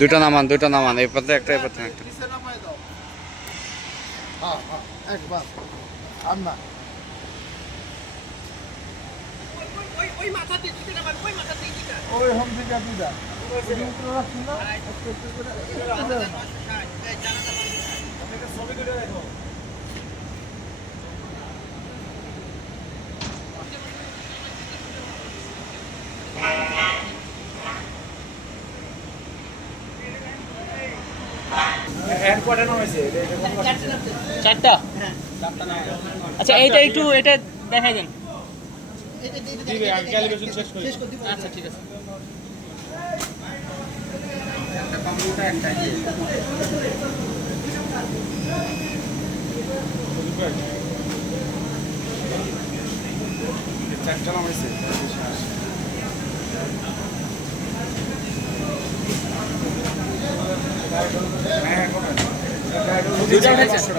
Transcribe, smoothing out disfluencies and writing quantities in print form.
দুইটা নামান এই পথে একটা এই পথে একটা। একবার আম্মা ওই হোম থেকে দুইটা চারটা। আচ্ছা এইটা একটু এটা দেখাই দেন। আচ্ছা ঠিক আছে। চারটা নামাইছে। দুইটা উঠেছে।